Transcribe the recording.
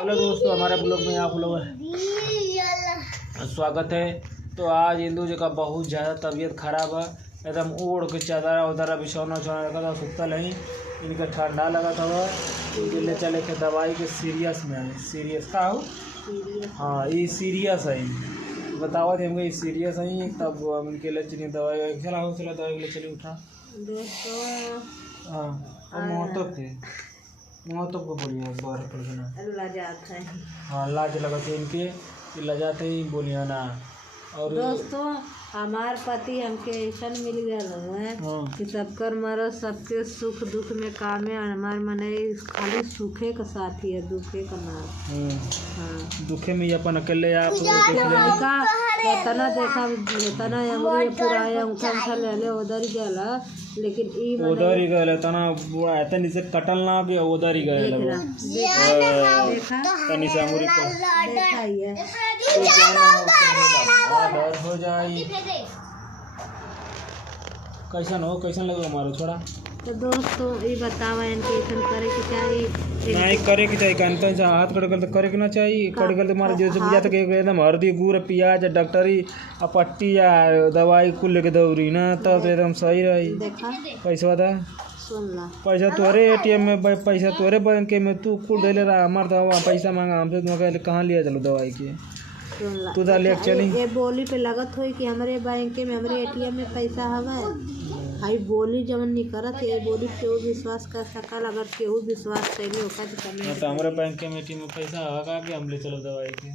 Hello दोस्तों, हमारे blog में आप लोग स्वागत है। तो आज इंदू जी का बहुत ज़्यादा तबीयत खराब है। एकदम ओढ़ के चादर उधर बिछौना उछौना रखा था, सुतल नहीं। इनका ठंडा लगा था वह, इनके ले चले के दवाई के सीरियस में है। सीरियस का हो? हाँ, ये सीरियस है। बताओ थे हमको ये सीरियस है, तब हम इनके ले चलिए दवाई चला हो, चला दवाई के ले चलिए उठा। हाँ, और मोहतब को बोलिए बाहर पड़ गया लजात है। हाँ, लाज लगाते इनके, लजाते ही बोलिए ना। और दोस्तों, हमार पति हमके ऐसा मिल गया है कि सबकर मरद सबके सुख दुख में काम है। हमार मने खाली सुखे का साथी है, दुखे का नाम। हाँ, दुखे में अपन अकेले आप तना देखा तना अंगुरी पूरा अंगूठा ले ले उधर ही गया, लेकिन ई उधर ही गए तना बुआ तनी से कटल ना गया, उधर ही गए देखा तनी से अंगुरी को देखा ही है। डर हो जाई। कैसन हो, कैसन लगे हमारो छोड़ा? तो दोस्तों ये बतावा इनके ऐसा करे के चाहिए नहीं करे के चाहिए, कानतन से हाथ कड़गल तो करे के ना चाहिए। कड़गल तो हमारे जैसे बुझा तक एकदम हल्दी गुड़ प्याज डॉक्टरी आ पट्टी या दवाई कुल लेके दौड़ी ना, तब तो एकदम सही रही। देखा पैसा था, सुन ला, पैसा तोरे एटीएम में, पैसा तोरे बैंक में, तू कुल दे ले रहा। हमारे तो पैसा मांगा हमसे, तुम कहाँ लिया चलो दवाई की? तू तो ले चली ये बोली पे लगत हो कि हमारे बैंक में हमारे एटीएम में पैसा हवा। भाई बोली जब नहीं करत, ये बोली केहू विश्वास कर सकल। अगर केहू विश्वास कैले होगा तो हमारे बैंक में एटीएम में पैसा होगा कि हम ले चलो दवाई के।